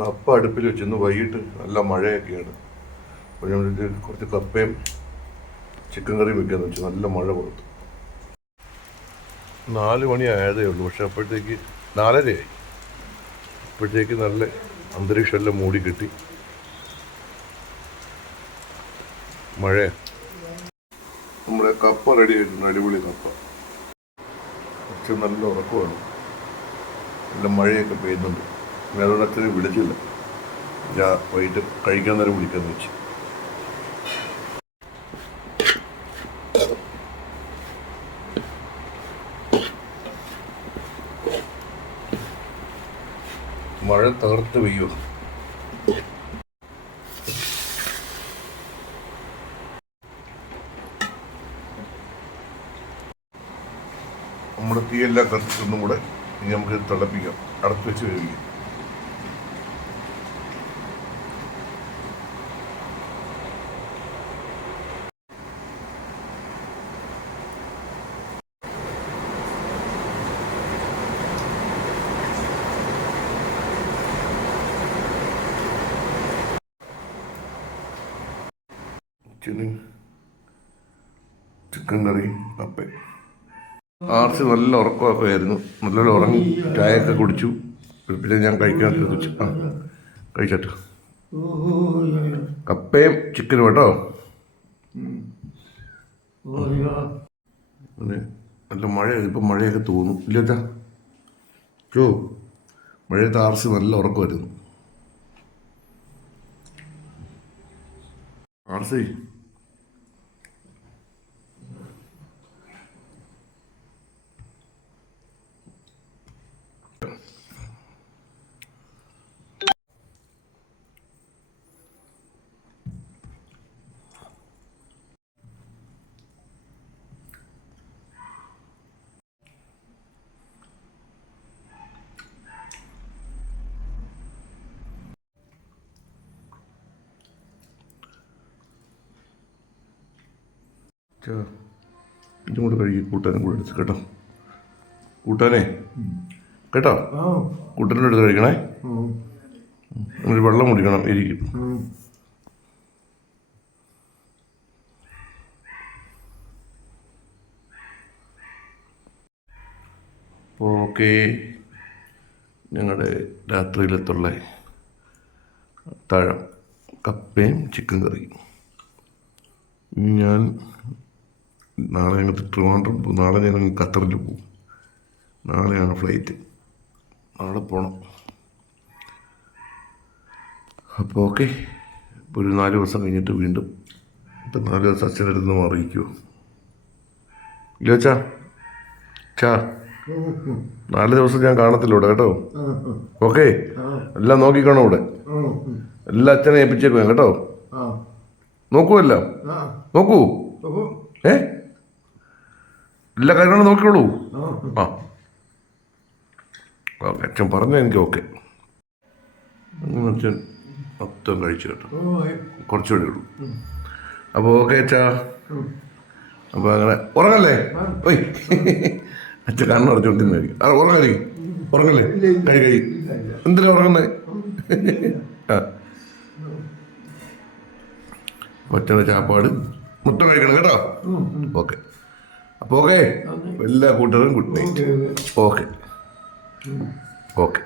കപ്പ അടുപ്പിൽ വെച്ചിന്ന് വൈകിട്ട് നല്ല മഴയൊക്കെയാണ്. അപ്പോൾ ഞാൻ കുറച്ച് കപ്പയും ചിക്കൻ കറിയും വെക്കാന്ന് വെച്ചു നല്ല മഴ കൊടുത്തു നാല് മണി ആയതേ ഉള്ളൂ പക്ഷെ അപ്പോഴത്തേക്ക് നാലരയായി. അപ്പോഴത്തേക്ക് നല്ല അന്തരീക്ഷമെല്ലാം മൂടി കിട്ടി. മഴ. നമ്മുടെ കപ്പ റെഡി ആയിട്ടുണ്ട് അടിപൊളി കപ്പ. പക്ഷെ നല്ല ഉറക്കമാണ്. നല്ല മഴയൊക്കെ പെയ്യുന്നുണ്ട്. അച്ഛനെ വിളിച്ചില്ല. ഞാൻ വൈകിട്ട് കഴിക്കാൻ നേരം വിളിക്കാന്ന് വെച്ചു. മഴ തകർത്ത് പെയ്യോ നമ്മുടെ തീയെല്ലാം കത്തിച്ചൊന്നും കൂടെ ഇനി നമുക്ക് തിളപ്പിക്കാം. അടുത്ത് വെച്ച് വേവിക്കാം ചിക്കന് ചിക്കൻ കറി കപ്പ ആർച്ച് നല്ല ഉറക്കമൊക്കെ ആയിരുന്നു നല്ലൊരു ഉറങ്ങി ചായയൊക്കെ കുടിച്ചു. പിന്നെ ഞാൻ കഴിക്കാൻ വെച്ചു ആ കഴിച്ചോ കപ്പയും ചിക്കനും കേട്ടോ. പിന്നെ നല്ല മഴ ഇപ്പം മഴയൊക്കെ തോന്നും. ഇല്ലച്ചാ ചോ മഴയത്ത് ആർച്ച് നല്ല ഉറക്കമായിരുന്നു. ആർസി ഇതും കൂടെ കഴുകി കൂട്ടാനും കൂടെ എടുത്ത് കേട്ടോ. കൂട്ടാനേ കേട്ടോ? കൂട്ടാനും എടുത്ത് കഴിക്കണേ ഒരു വെള്ളം കുടിക്കണം ഇരിക്കും. ഓക്കെ. ഞങ്ങളുടെ രാത്രിയിലെത്തുള്ള താഴം കപ്പയും ചിക്കൻ കറിയും. ഞാൻ നാളെ ഞങ്ങൾ ട്രിവാൻഡ്രം പോകും നാളെ ഞങ്ങൾ ഖത്തറിൽ പോകും നാളെയാണ് ഫ്ലൈറ്റ്. നാളെ പോകണം അപ്പോൾ ഓക്കെ. ഒരു നാല് ദിവസം കഴിഞ്ഞിട്ട് വീണ്ടും ഇപ്പം നാല് ദിവസം അച്ഛന്റെ അടുത്ത് നിന്ന് അറിയിക്കുമോ ഇല്ലോ ചാ ചാ നാല് ദിവസം ഞാൻ കാണത്തില്ല ഇവിടെ കേട്ടോ. ഓക്കെ. എല്ലാം നോക്കിക്കണോ ഇവിടെ. എല്ലാം അച്ഛനെ ഏൽപ്പിച്ചേക്കും കേട്ടോ. നോക്കുമല്ലോ നോക്കൂ. ഏ? എല്ലാ കാര്യങ്ങളും നോക്കിക്കോളൂ. ആ. ഓക്കെ അച്ഛൻ പറഞ്ഞ എനിക്ക് ഓക്കെ. അച്ഛൻ മൊത്തം കഴിച്ചു കേട്ടോ. കുറച്ചുകൂടി ഉള്ളൂ. അപ്പോൾ ഓക്കെ അച്ഛാ. അപ്പോൾ അങ്ങനെ ഉറങ്ങല്ലേ? ഓയ്. അച്ഛൻ കണ്ണു അടച്ചുകൊണ്ടിരുന്നായിരിക്കും ആ ഉറങ്ങല്ലേ? ഉറങ്ങല്ലേ? കഴി കഴി എന്തിനാ ഉറങ്ങുന്നത് ആ. ഒറ്റ ചാപ്പാട് മുട്ട കഴിക്കണം കേട്ടോ. ഓക്കെ. അപ്പോൾ ഓക്കെ എല്ലാ കൂട്ടരും ഗുഡ് നൈറ്റ് ഓക്കെ ഓക്കെ